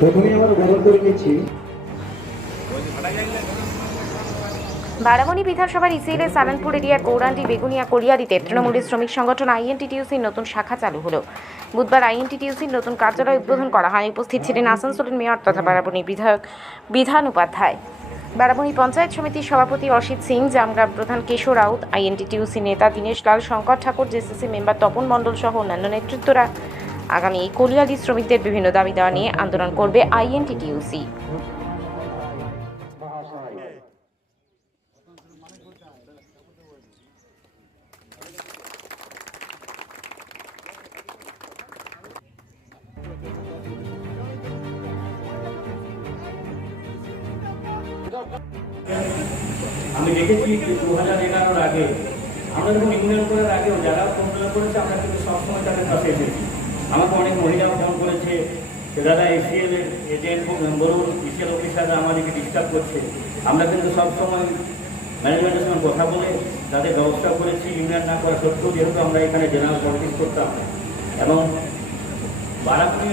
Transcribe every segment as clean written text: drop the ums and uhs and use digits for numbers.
প্রথমে আমরা ব্যবহার করে নিচ্ছি। বারামণি বিধানসভার ইসিএল এর সালানপুর এরিয়ার গৌরান্ডি বেগুনিয়া কলিয়ারিতে তৃণমূলের শ্রমিক সংগঠন আইএনটিটিইউসির নতুন শাখা চালু হলো। বুধবার আইএনটিটিইউসির নতুন কার্যালয় উদ্বোধন করা হয়। উপস্থিত ছিলেন আসানসোলের মেয়র তথা বারামণি বিধায়ক বিধান উপাধ্যায়, বারামণি পঞ্চায়েত সমিতির সভাপতি অসিত সিং, জামগ্রাম প্রধান কেশো রাউত, আইএনটিটিইউসি নেতা দীনেশ লাল, শঙ্কর ঠাকুর, জেসিসি মেম্বার তপন মণ্ডল সহ অন্যান্য নেতৃত্বরা আগামী এই কলিয়ারি শ্রমিকদের বিভিন্ন দাবি দেওয়া নিয়ে আন্দোলন করবে আইএনটিটিইউসি। আমি দেখেছি যে 2011-এর আগে আমরা যখন ইউনিয়ন করার আগেও যারা কমপ্লেন করেছে আমরা কিন্তু সবসময় তাদের পাশে এসেছি। আমাকে অনেক মহিলাও ফোন করেছে যে দাদা এসিএল এর এজেন্ট বলুন, ইসিএল অফিসাররা আমাদেরকে ডিস্টার্ব করছে। আমরা কিন্তু সবসময় ম্যানেজমেন্টের সঙ্গে কথা বলে তাদের ব্যবস্থা করেছি। ইউনিয়ন না করা সত্ত্বেও যেহেতু আমরা এখানে জেনারেল পলিটিক্স করতাম এবং বারামণি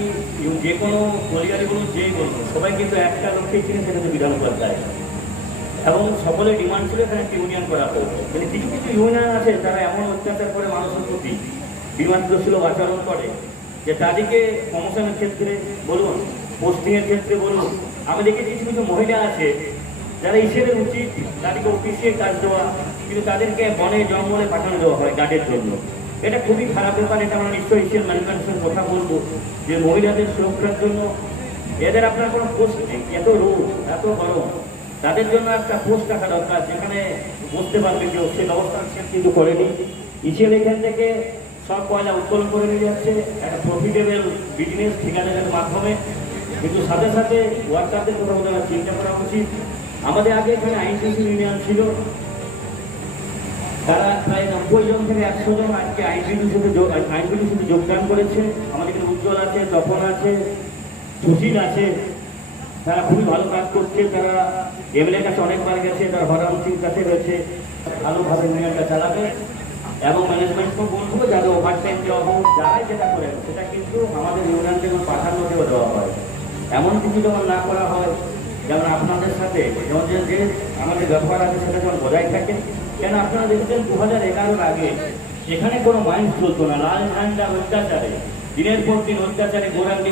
যে কোনো কলিয়ারি বলুন যেই বলুন সবাই কিন্তু একটা লক্ষ্যেই ছিলেন, সেটা হচ্ছে বিধান উপাধ্যায়। এবং সকলের ডিমান্ড ছিল এখানে একটি ইউনিয়ন করা হোক। মানে কিছু কিছু ইউনিয়ন আছে তারা এমন অত্যাচার করে মানুষের প্রতি বিমানদোষীলভ আচরণ করে যে তাদেরকে প্রমোশনের ক্ষেত্রে বলুন, পোস্টিংয়ের ক্ষেত্রে বলুন, আমি দেখেছি কিছু কিছু মহিলা আছে যারা ইসিএলের উচিত তাদেরকে অফিসে কাজ দেওয়া, কিন্তু তাদেরকে বনে জঙ্গলে পাঠানো দেওয়া হয় গার্ডের জন্য। এটা খুবই খারাপ ব্যাপার। এটা আমরা নিশ্চয়ই ইসিএল ম্যানেজমেন্টের সঙ্গে কথা বলবো যে মহিলাদের সুরক্ষার জন্য এদের আপনার কোনো পোস্ট নেই। এত রোদ, এত গরম, তাদের জন্য একটা পোস্ট রাখা দরকার যেখানে বসতে পারবে কেউ, সে ব্যবস্থা কিন্তু করেনি। ইসিএল এখান থেকে সব কয়লা উত্তোলন করে নিয়ে যাচ্ছে একটা প্রফিটেবল বিজনেস ঠিকাদারের মাধ্যমে, কিন্তু সাথে সাথে ওয়ার্কারদের কথা বলে চিন্তা করা উচিত। আমাদের আগে এখানে আইনটিটিউসি ইউনিয়ন ছিল, তারা প্রায় 90 জন থেকে 100 জন আজকে আইনটিটিউসিতে যোগদান করেছে। আমাদের এখানে উজ্জ্বল আছে, তপন আছে, সুশীল আছে, তারা খুবই ভালো কাজ করছে। তারা এমএলএর কাছে অনেকবার গেছে, তারা হরামুচির কাছে রয়েছে, ভালোভাবে ইউনিয়নটা চালাবে। এবং ম্যানেজমেন্টকেও বলবো যাদের ওভারটাইম দেওয়া হোক, যারাই যেটা করে সেটা কিন্তু আমাদের ইউনিয়নকে প্রাধান্য দেওয়া হয়। এমন কিছু যখন না করা হয়, যেমন আপনাদের সাথে যেমন যে আমাদের ব্যবহার আছে সেটা যেমন বজায় থাকে। কেন আপনারা দেখেছেন 2011-এর আগে এখানে কোনো মাইন্ড চলতো না। লাল ঝান্ডা অত্যাচারে, দিনের পর দিন অত্যাচারে গৌরাঙ্গি